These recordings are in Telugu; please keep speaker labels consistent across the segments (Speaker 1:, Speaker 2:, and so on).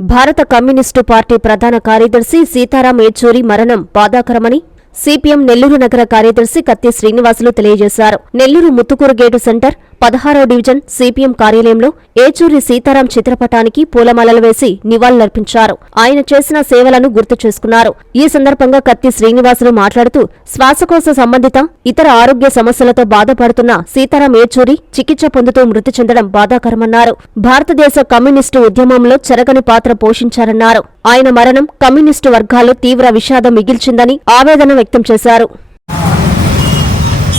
Speaker 1: భారత కమ్యూనిస్టు పార్టీ ప్రధాన కార్యదర్శి సీతారాం ఏచూరి మరణం బాధాకరమని సిపిఎం నెల్లూరు నగర కార్యదర్శి కత్తి శ్రీనివాసులు తెలియజేశారు. నెల్లూరు ముత్తుకూరు గేటు సెంటర్ పదహారో డివిజన్ సిపిఎం కార్యాలయంలో ఏచూరి సీతారాం చిత్రపటానికి పూలమాలలు వేసి నివాళులర్పించారు. ఆయన చేసిన సేవలను గుర్తు చేసుకున్నారు. ఈ సందర్భంగా కత్తి శ్రీనివాసులు మాట్లాడుతూ శ్వాసకోశ సంబంధిత ఇతర ఆరోగ్య సమస్యలతో బాధపడుతున్న సీతారాం ఏచూరి చికిత్స పొందుతూ మృతి చెందడం బాధాకరమన్నారు. భారతదేశ కమ్యూనిస్టు ఉద్యమంలో చెరగని పాత్ర పోషించారన్నారు. ఆయన మరణం కమ్యూనిస్టు వర్గాల్లో తీవ్ర విషాదం మిగిల్చిందని ఆవేదన వ్యక్తం చేశారు.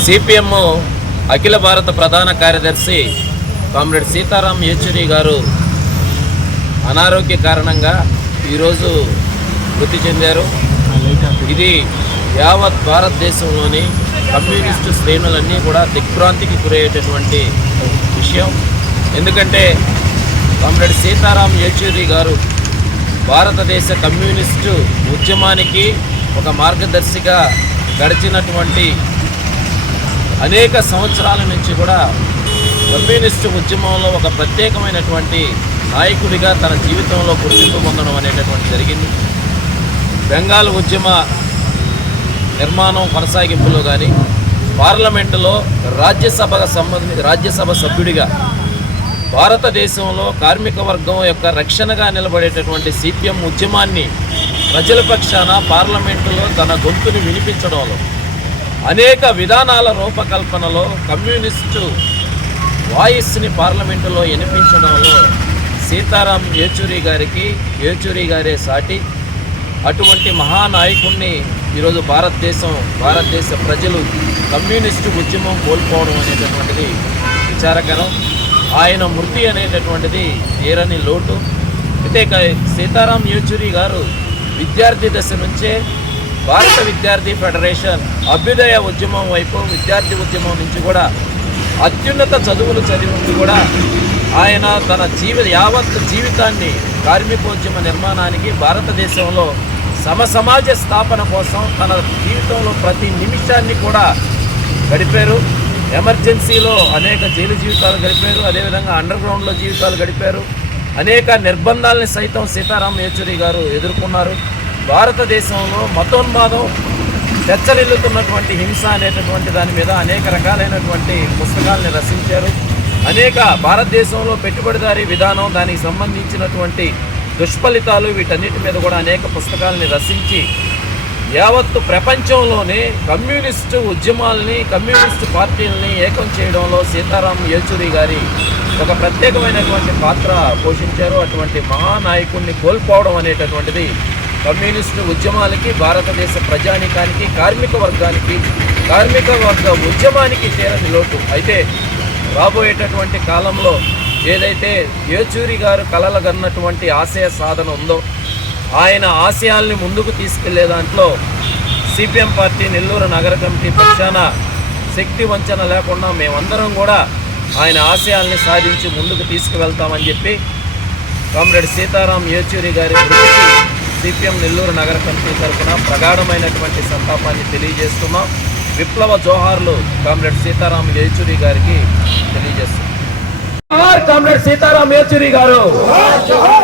Speaker 2: సిపిఎం అఖిల భారత ప్రధాన కార్యదర్శి కామ్రేడ్ సీతారాం యేచూరి గారు అనారోగ్య కారణంగా ఈరోజు మృతి చెందారు. ఇది యావత్ భారతదేశంలోని కమ్యూనిస్టు శ్రేణులన్నీ కూడా దిగ్భ్రాంతికి గురయ్యేటటువంటి విషయం. ఎందుకంటే కామ్రేడ్ సీతారాం యేచూరి గారు భారతదేశ కమ్యూనిస్టు ఉద్యమానికి ఒక మార్గదర్శిగా గడిచినటువంటి అనేక సంవత్సరాల నుంచి కూడా కమ్యూనిస్టు ఉద్యమంలో ఒక ప్రత్యేకమైనటువంటి నాయకుడిగా తన జీవితంలో గుర్తింపు పొందడం అనేటటువంటి జరిగింది. బెంగాల్ ఉద్యమ నిర్మాణం కొనసాగింపులో కానీ పార్లమెంటులో రాజ్యసభ సంబంధి రాజ్యసభ సభ్యుడిగా భారతదేశంలో కార్మిక వర్గం యొక్క రక్షణగా నిలబడేటటువంటి సిపిఎం ఉద్యమాన్ని ప్రజల పక్షాన పార్లమెంటులో తన గొంతుని వినిపించడంలో అనేక విధానాల రూపకల్పనలో కమ్యూనిస్టు వాయిస్ని పార్లమెంటులో వినిపించడంలో సీతారాం యేచూరి గారికి యేచూరి గారే సాటి. అటువంటి మహానాయకుణ్ణి ఈరోజు భారతదేశం భారతదేశ ప్రజలు కమ్యూనిస్టు ఉద్యమం కోల్పోవడం అనేటటువంటిది విచారకరం. ఆయన మృతి అనేటటువంటిది తీరని లోటు. అయితే సీతారాం యేచూరి గారు విద్యార్థి దశ నుంచే భారత విద్యార్థి ఫెడరేషన్ అభ్యుదయ ఉద్యమం వైపు విద్యార్థి ఉద్యమం నుంచి కూడా అత్యున్నత చదువులు చదివి కూడా ఆయన తన జీవ యావత్ జీవితాన్ని కార్మికోద్యమ నిర్మాణానికి భారతదేశంలో సమసమాజ స్థాపన కోసం తన జీవితంలో ప్రతి నిమిషాన్ని కూడా గడిపారు. ఎమర్జెన్సీలో అనేక జైలు జీవితాలు గడిపారు. అదేవిధంగా అండర్ గ్రౌండ్లో జీవితాలు గడిపారు. అనేక నిర్బంధాలని సైతం సీతారాం యేచూరి గారు ఎదుర్కొన్నారు. భారతదేశంలో మతోన్మాదం చచ్చరిల్లుతున్నటువంటి హింస అనేటటువంటి దాని మీద అనేక రకాలైనటువంటి పుస్తకాలని రచించారు. అనేక భారతదేశంలో పెట్టుబడిదారీ విధానం దానికి సంబంధించినటువంటి దుష్ఫలితాలు వీటన్నిటి మీద కూడా అనేక పుస్తకాలని రచించి యావత్తు ప్రపంచంలోనే కమ్యూనిస్టు ఉద్యమాల్ని కమ్యూనిస్టు పార్టీలని ఏకం చేయడంలో సీతారాం యేచూరి గారి ఒక ప్రత్యేకమైనటువంటి పాత్ర పోషించారు. అటువంటి మహానాయకుడిని కోల్పోవడం అనేటటువంటిది కమ్యూనిస్టు ఉద్యమాలకి భారతదేశ ప్రజానికానికి కార్మిక వర్గానికి కార్మిక వర్గ ఉద్యమానికి చేరని లోటు. అయితే రాబోయేటటువంటి కాలంలో ఏదైతే యేచూరి గారు కలలగన్నటువంటి ఆశయ సాధన ఉందో ఆయన ఆశయాల్ని ముందుకు తీసుకెళ్ళే దాంట్లో సిపిఎం పార్టీ నెల్లూరు నగర కమిటీ పక్షాన శక్తి వంచన లేకుండా మేమందరం కూడా ఆయన ఆశయాల్ని సాధించి ముందుకు తీసుకువెళ్తామని చెప్పి కామ్రేడ్ సీతారాం యేచూరి గారి సిపిఎం నెల్లూరు నగర కమిటీ తరఫున ప్రగాఢమైనటువంటి సంతాపాన్ని తెలియజేస్తున్నాం. విప్లవ జోహార్లు కామ్రేడ్ సీతారాం యేచూరి గారికి తెలియజేస్తున్నాం. కామ్రేడ్ సీతారాం యేచూరి గారు.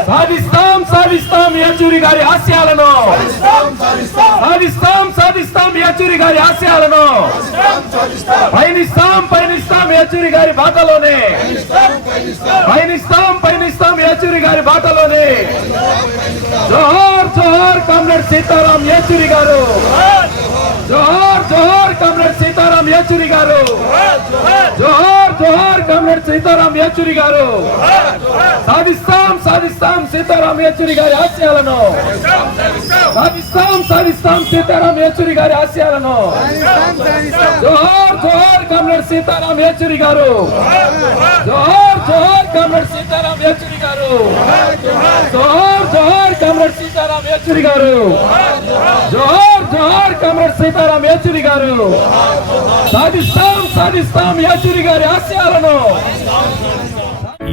Speaker 2: సాధిస్తాం సాధిస్తాం యేచూరి గారి ఆశయాలను. సాధిస్తాం సాధిస్తాం యేచూరి గారి ఆశయాలను. పయనిస్తాం పయనిస్తాం యేచూరి గారి బాటలోనే. పయనిస్తాం పయనిస్తాం యేచూరి గారి బాటలోనే. జోహార్ జోహార్ కామ్రేడ్ సీతారాం యేచూరి గారు. జోహార్ జోహార్ కామ్రేడ్ సీతారాం యేచూరి గారు. జోహార్ జోహార్ కామ్రేడ్ సీతారాం యేచూరి గారు. సాధిస్తాం సాధిస్తాం సీతారాం యేచూరి గారి ఆశయాలను. సాధిస్తాం సాధిస్తాం సీతారాం యేచూరి గారి ఆశయాలను. జోహార్ జోహార్ కామ్రేడ్ సీతారాం యేచూరి గారు. జోహార్ జోహార్ కామ్రేడ్ సీతారాం యేచూరి గారు. జోహార్ జోహార్ కామ్రేడ్ సీతారాం యేచూరి గారు. జోహార్ జోహార్ కామ్రేడ్ సీతారాం యేచూరి గారు. సాధిస్తాం సాధిస్తాం యేచూరి గారి ఆశయాలను.